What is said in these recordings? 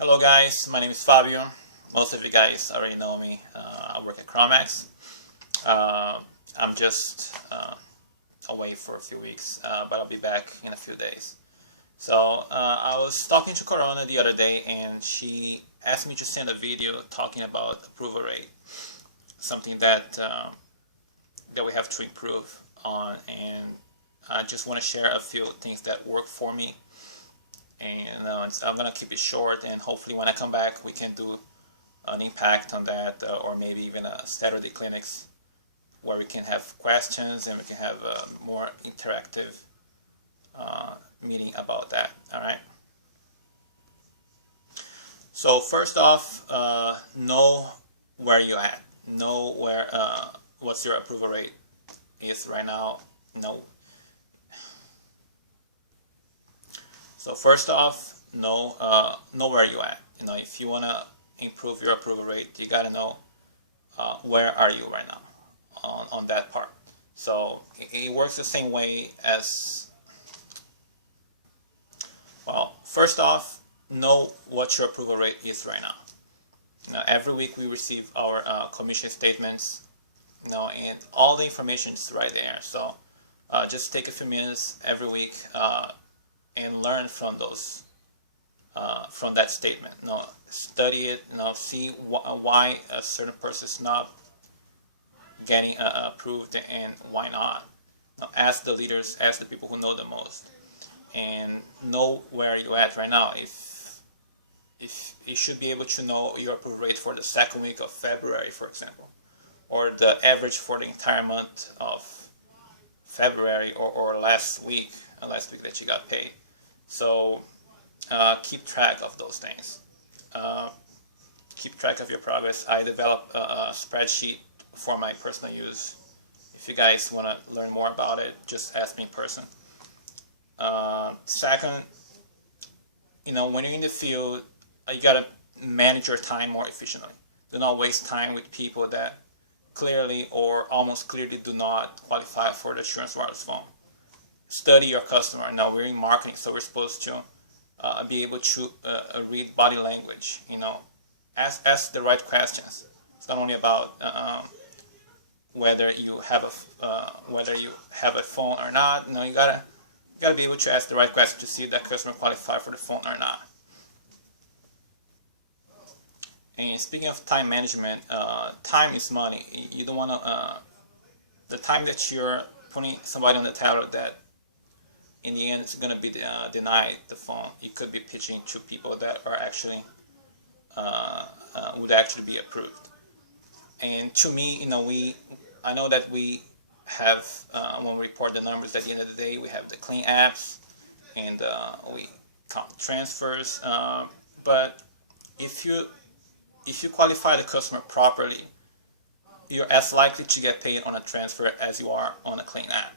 Hello guys, my name is Fabio. Most of you guys already know me. I work at Chromax. I'm just away for a few weeks, but I'll be back in a few days. So I was talking to Corona the other day and she asked me to send a video talking about approval rate, something that we have to improve on, and I just want to share a few things that work for me. And I'm gonna keep it short, and hopefully when I come back we can do an impact on that, or maybe even a Saturday clinics where we can have questions and we can have a more interactive meeting about that. All right. So first off, know where you at. Know where what's your approval rate is right now. Know. So first off, know where you at. If you wanna improve your approval rate, you gotta know where are you right now on that part. So it works the same way as, well, first off, know what your approval rate is right now. Every week we receive our commission statements, and all the information is right there. So just take a few minutes every week and learn from those, from that statement. Study it. See why a certain person is not getting approved and why not. Ask the leaders, ask the people who know the most, and know where you're at right now. If you should be able to know your approval rate for the second week of February, for example, or the average for the entire month of February, or last week that you got paid. So keep track of those things. Keep track of your progress. I developed a spreadsheet for my personal use. If you guys want to learn more about it, just ask me in person. Second, when you're in the field, you got to manage your time more efficiently. Do not waste time with people that clearly or almost clearly do not qualify for the Assurance Wireless phone. Study your customer. Now we're in marketing, so we're supposed to be able to read body language. Ask the right questions. It's not only about whether you have a phone or not. You gotta be able to ask the right question to see if that customer qualifies for the phone or not. And speaking of time management, time is money. You don't want to the time that you're putting somebody on the tablet that in the end it's going to be denied the phone. You could be pitching to people that are actually would actually be approved. And to me, I know that we have when we report the numbers at the end of the day, we have the clean apps and we count transfers. But if you qualify the customer properly, you're as likely to get paid on a transfer as you are on a clean app.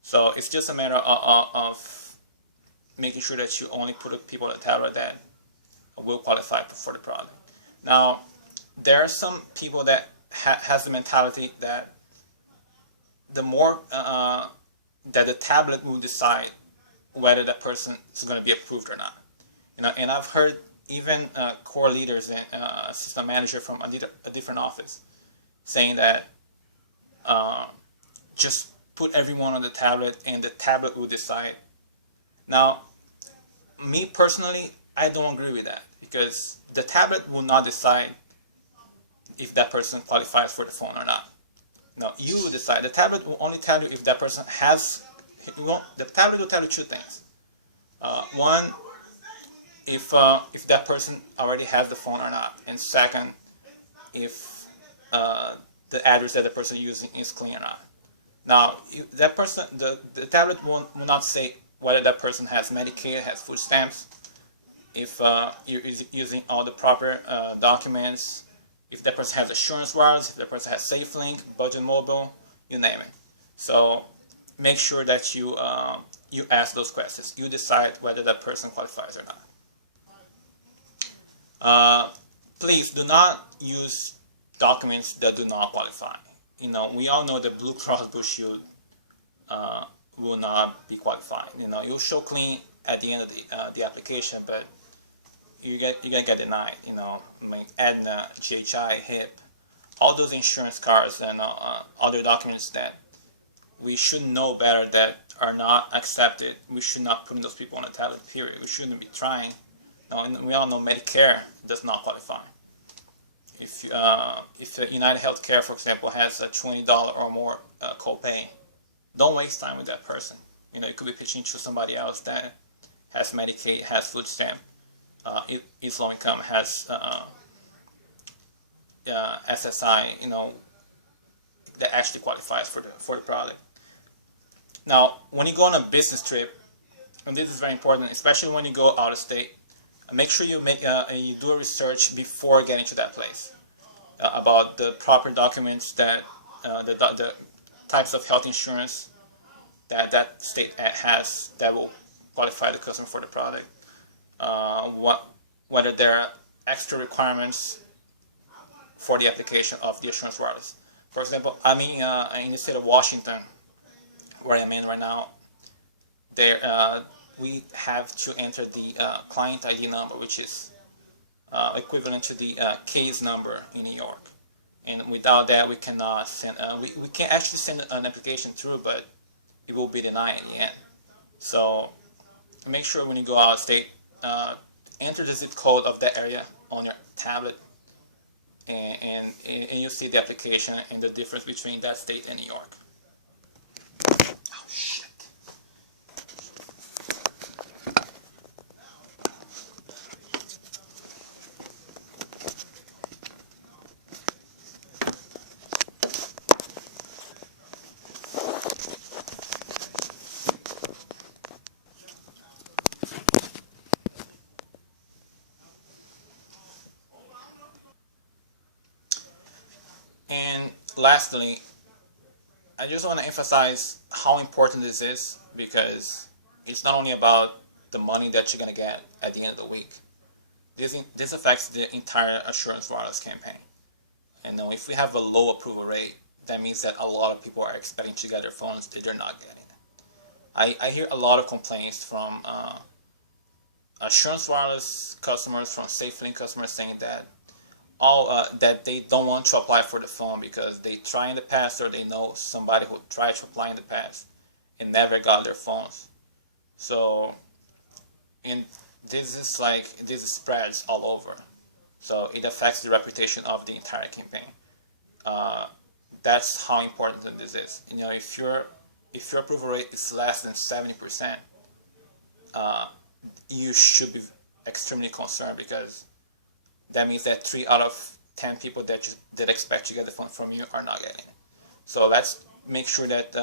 So it's just a matter of making sure that you only put people on the tablet that will qualify for the product. Now, there are some people that has the mentality that the more that the tablet will decide whether that person is going to be approved or not. And I've heard even core leaders and assistant manager from a different office saying that just put everyone on the tablet and the tablet will decide. Now, me personally, I don't agree with that, because the tablet will not decide if that person qualifies for the phone or not. No, you will decide. The tablet will only tell you if that person has. The tablet will tell you two things. One, if that person already has the phone or not, and second, if the address that the person is using is clean or not. Now, if that person, the tablet will not say whether that person has Medicaid, has food stamps, if you're using all the proper documents, if that person has Assurance Wireless, if that person has SafeLink, Budget Mobile, you name it. So make sure that you ask those questions. You decide whether that person qualifies or not. Please do not use documents that do not qualify. We all know that Blue Cross Blue Shield will not be qualified. You'll show clean at the end of the application, but you're gonna get denied. Like Aetna, GHI, HIP, all those insurance cards and other documents that we should know better that are not accepted. We should not put those people on a tablet. Period. We shouldn't be trying. And we all know Medicare does not qualify. If United Healthcare, for example, has a $20 or more copay, don't waste time with that person. You could be pitching to somebody else that has Medicaid, has food stamp, is low income, has SSI, that actually qualifies for the product. Now, when you go on a business trip, and this is very important, especially when you go out of state, make sure you do a research before getting to that place about the proper documents that the types of health insurance that state has that will qualify the customer for the product. Whether there are extra requirements for the application of the Assurance Wireless. For example, in the state of Washington, where I'm in right now, we have to enter the client ID number, which is equivalent to the case number in New York. And without that, we cannot send. We can actually send an application through, but it will be denied in the end. So make sure when you go out of state, enter the zip code of that area on your tablet, and you'll see the application and the difference between that state and New York. Oh, shit. And lastly, I just want to emphasize how important this is, because it's not only about the money that you're going to get at the end of the week. This affects the entire Assurance Wireless campaign. And if we have a low approval rate, that means that a lot of people are expecting to get their phones that they're not getting. I hear a lot of complaints from Assurance Wireless customers, from SafeLink customers, saying that that they don't want to apply for the phone because they tried in the past, or they know somebody who tried to apply in the past and never got their phones. So, and this spreads all over. So it affects the reputation of the entire campaign. That's how important this is. If your approval rate is less than 70%, you should be extremely concerned, because that means that 3 out of 10 people that expect to get the phone from you are not getting it. So let's make sure that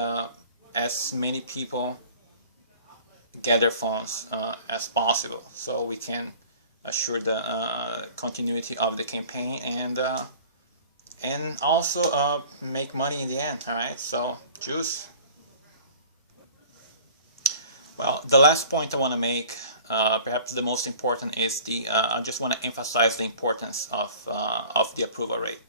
as many people get their phones as possible, so we can assure the continuity of the campaign and also make money in the end. All right. So juice. Well, the last point I want to make, perhaps the most important, is I just want to emphasize the importance of the approval rate.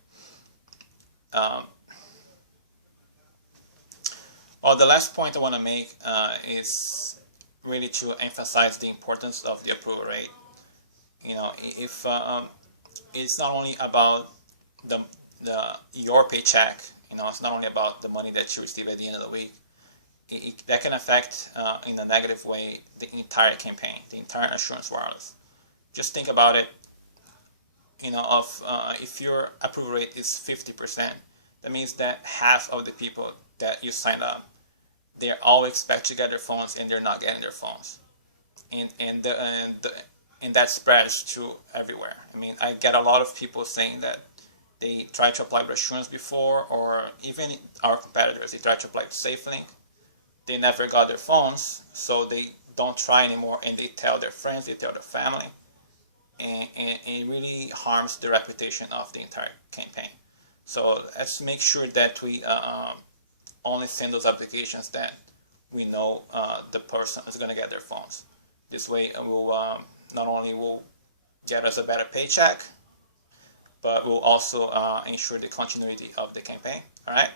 Well, the last point I want to make is really to emphasize the importance of the approval rate. If it's not only about your paycheck, it's not only about the money that you receive at the end of the week. That can affect in a negative way the entire campaign, the entire Assurance Wireless. Just think about it. If your approval rate is 50%, that means that half of the people that you signed up, they all expect to get their phones and they're not getting their phones, and that spreads to everywhere. I get a lot of people saying that they tried to apply for Assurance before, or even our competitors, they tried to apply to SafeLink. They never got their phones, so they don't try anymore, and they tell their friends, they tell their family, and it really harms the reputation of the entire campaign. So let's make sure that we only send those applications that we know the person is going to get their phones. This way, we'll not only will get us a better paycheck, but we'll also ensure the continuity of the campaign. All right.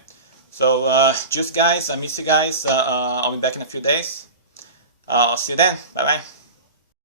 So, just guys, I miss you guys. I'll be back in a few days. I'll see you then. Bye-bye.